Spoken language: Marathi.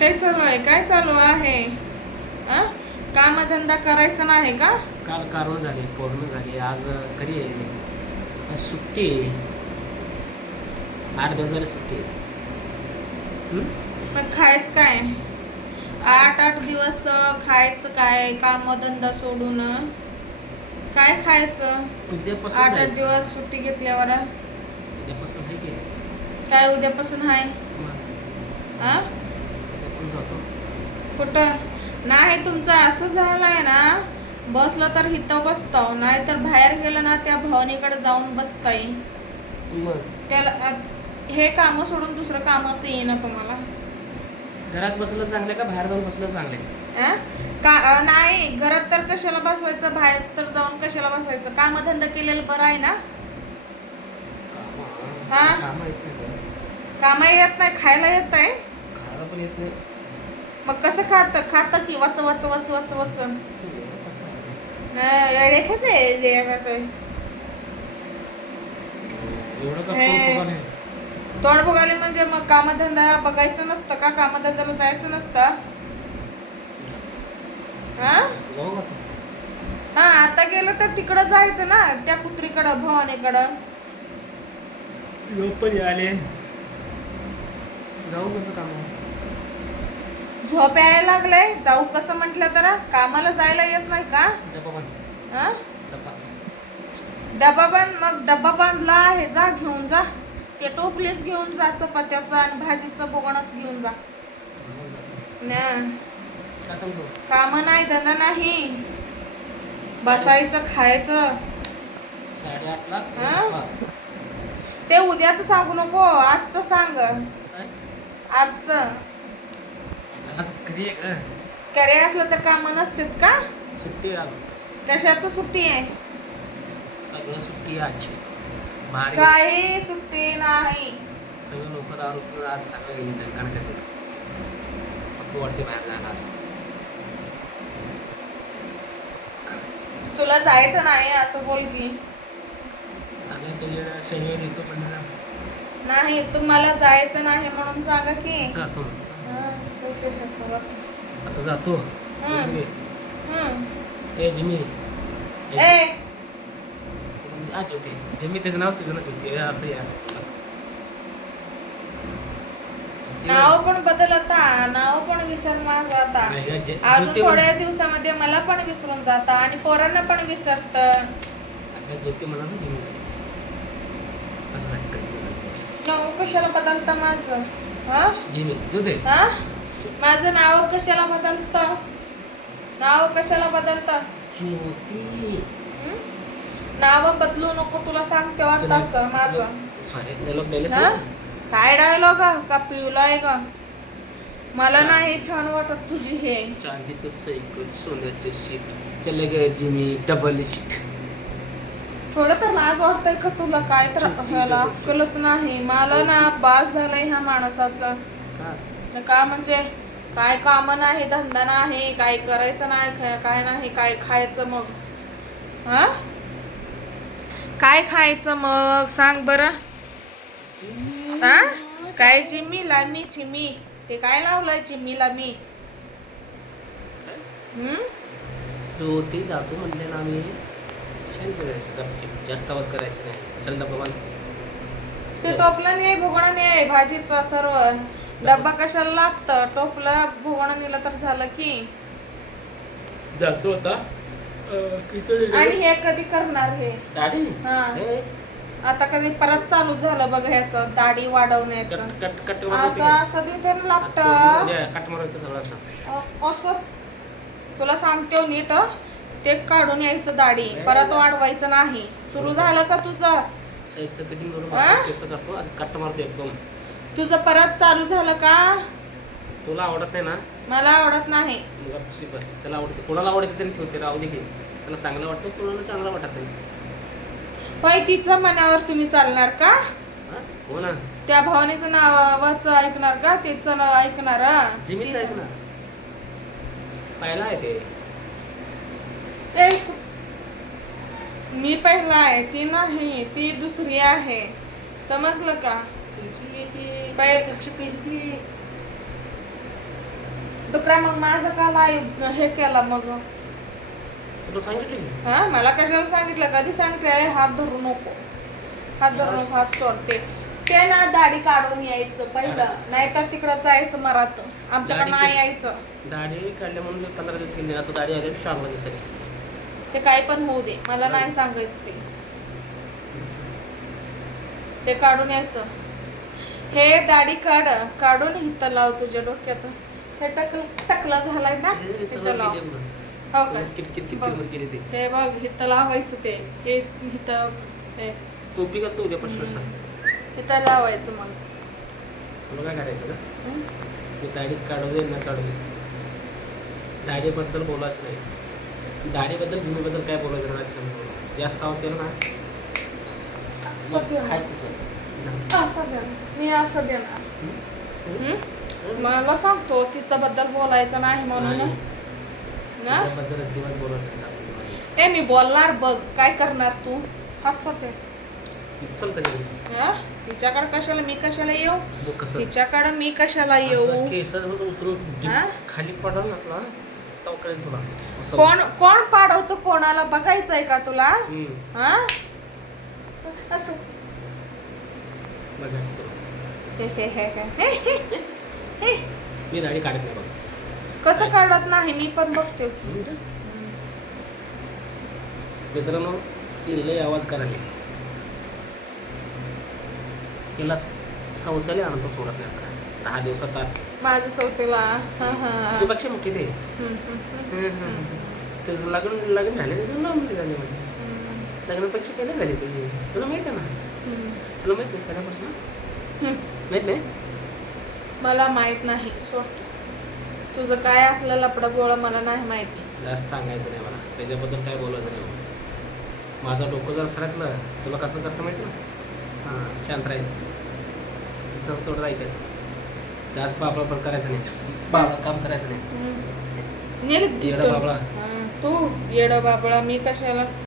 काय चालू आहे? काय चालू आहे? कामधंदा करायचा नाही का? काल कारवण झाली पौर्णिमा झाली. आज कधी आहे आज सुट्टी आहे. आठ दिवस झाले सुट्टी आहे? मग खायचं काय? आठ आठ दिवस खायचं काय? कामधंदा सोडून काय खायचं? उद्यापासून आठ आठ जायचं. दिवस सुट्टी घेतल्यावर उद्यापासून आहे की? काय उद्यापासून आहे? मग. जातो. कुठं? नाही तुमचं असं झालंय ना बसलं तर इथं बसतो नाही तर बाहेर गेलं ना त्या भावनेकडे जाऊन बसताय. त्याला हे कामं सोडून दुसरं कामच येईना तुम्हाला. घरात बसलं चांगलं का बाहेर जाऊन बसलं चांगलं? आहे? का नाही घरात तर कशाला बसवायचं बाहेर तर जाऊन कशाला बसायचं कामधंदा केलेलं बरं आहे ना? हा? कामं येत नाही खायला येत आहे पण येत नाही. मग कसं खात? खातं की वच वच वच वच वच? हे. तोंड बघायला म्हणजे मग कामधंदा बघायचं नसतं का? कामधंद्याला जायचं नसतं? हा? हा आता गेलं तर तिकडं जायचं ना त्या कुत्रीकडं भवानीकडं. ह्यो पण आले जाऊ कसं काम झोप यायला लागलंय. जाऊ कसं म्हटलं तर? कामाला जायला येत नाही का? हा? डबा बांध मग डबा बांधला हे जा घेऊन जा. ते टोपलीच घेऊन जा चपात्याचं आणि भाजीचं बोगणच घेऊन जा. काम नाही धंदा नाही. बसायचं खायचं. ते उद्याचं सांगू नको. आजचं सांग? आजचं. आज घरी आहे का करे असलं तर काम नसतात का? सुट्टी आहे आज कशाचं सुट्टी आहे? सगळं सुट्टी आहे आजची. बाहेर काही सुट्टी नाही. सगळे लोक दारू पिऊन आज सगळं गेली दंगण करतात नको वाटते बाहेर जायला असं. तुला जायचं नाही असं बोल की. आम्ही त्याच्या शनिवारी येतो पण नाही तुम्हाला जायचं नाही म्हणून सांगा की. आता जातो. हम्म. ए. जिमी. ए. आज ज्योती. जिमी त्याचं नाव तुझं ना ज्योती. हे असं या. नाव पण बदल आता. नाव पण विसर माझं आता नाही, या जे- अजून थोड्या दिवसामध्ये मला पण विसरून जाता आणि पोरांना पण विसरत. ज्योती म्हणा ना जिमी झाली असं सांगतं नाव कशाला बदलतं माझं? हा? हा? माझं नाव कशाला बदलतं? नाव कशाला बदलतं? नाव बदलू नको तुला सांगते आताच माझं. हा? काय डायलॉग का पिवलाय का मला नाही छान वाटत तुझी हे. चांदीचं सायकल सोन्याचं शीट. चले गे जिमी डबल शीट. थोडं तर लाज वाटतंय का तुला? काय तर ह्याला? अक्कलच नाही. मला ना बास झालंय ह्या माणसाचं. का? म्हणजे? काय काम नाही धंदा नाही काय करायचं नाही काय- नाही काय खायचं मग? हा? काय खायचं मग? सांग बरं. हा? काय चिमी? लामी चिमी. ते काय लावलंय चिमीला मी हम्म? जो ते जातो म्हटले ना आम्ही शांत करायचं? गपचूप जास्त आवाज करायचं नाही. चल डबा बांध. ते टोपलं नाही भुगणं नाही भाजीचं सर्व. डब्बा कशाला लागतं? टोपलं भुगणं नेलं तर झालं की. जातो आता. आणि हे कधी करणार हे? दाढी? हा. हे, आता कधी परत चालू झालं बघ ह्याचं दाढी वाढवण्याचं. कट कट कट असं असं तिथे लागतं. कट मारतो सगळं असं. असंच. तुला सांगते हो नीट ते काढून यायचं दाढी. परत वाढवायचं नाही. सुरू झालं का तुझं? साईडचं कटिंग करून हा? केस करतो आणि कट मारतो एकदम. तुझं परत चालू झालं का? तुला आवडत नाही ना? मला आवडत नाही. मग बस. त्याला आवडते. कोणाला आवडते त्यांनी ठेवते राहू दे की. त्याला चांगलं वाटतं कोणाला चांगलं वाटत नाही. होय तिच्या मनावर तुम्ही चालणार का? हा? हो ना. त्या भावनेचं नावाचं ऐकणार का? तिचं नाव ऐकणार हा? जिमीच आहे ना पहिला आहे ते. ते मी पहिला आहे ती नाही ती दुसरी आहे. समजलं का? डुकरा मग माझं का लाईव्ह हे केला मग? तुला सांगितलं की? हा मला कशाला सांगितलं? कधी सांगितलंय हात धरू नको. हात धरू नको हात सोडते. ते ना दाढी काढून यायचं पहिलं. नाही तर तिकडं जायचं मरात आमच्याकडे नाही यायचं. दाढी काढल्या म्हणून पंधरा दिवस गेले आता दाढी आली चांगला दिसली ते काही पण होऊ दे. मला नाही सांगायचं ते. ते काढून यायचं. हे दाढी काढ. काढून हिथं लाव तुझ्या डोक्यात हे टक टकला झालाय ना? सगळं लाव. हो का? ते. ते बघ हिथं लावायचं ते. हे हिथं हे. टोपी का तू तिथं लावायचं मग. तुला काय करायचं का? ते दाढी काढू दे ना काढू दे. दाढीबद्दल बोलायचं नाही. दाढीबद्दल जिमीबद्दल काय बोलायचं नाही समजा जास्त आवाज केला ना? असं देणार. हाय? असं देणार. मी असं देणार हं? मला सांगतो तिच्या बद्दल बोलायचं नाही म्हणून. नाही. ना तिच्याबद्दल अजिबात बोलायचं नाही सांगतो ए मी बोलणार बघ काय करणार तू? हात पडते चल हा? तिच्याकडे कशाला मी कशाला येऊ? कसं? तिच्याकडे मी कशाला असं येऊ? केस उतरून डिप- हा? खाली पडल ना कळेल तुला. असं. कोण कोण पाडवतो कोणाला बघायचंय का तुला? हं. हा? असं. तुला. ते हे हे हे हे हे हे. मी दाढी काढत नाही बघ. कसं काढत नाही? मी पण बघते. मित्रांनो लय आवाज करायला तिला सवताले आणतो सोडत नाही आता. दहा दिवसात आत माझं सौतीला. हा हा. तुझ्यापेक्षा मोठी ते हम्म, हम्म, हम्म. त्याचं लग्न लग्न झाले लांब झाले म्हणजे. लग्नापेक्षा पहिले झाली तुझी तुला माहिती आहे ना. तुला माहीत नाही हम्म. माहीत नाही? मला माहीत नाही सोड. तुझं काय असलं लपडं गोळं मला नाही माहिती. जास्त सांगायचं नाही मला. त्याच्याबद्दल काय बोलायचं नाही मला. माझं डोकं जर सरकलं तुला कसं करतं माहिती ना? हां शांत राहायचं. तिथं थोडं ऐकायचं. जास्त बाबळा पण करायचं नाही. बाबळा काम करायचं नाही. येडं बाबळा. तू येड बाबळा मी कशाला?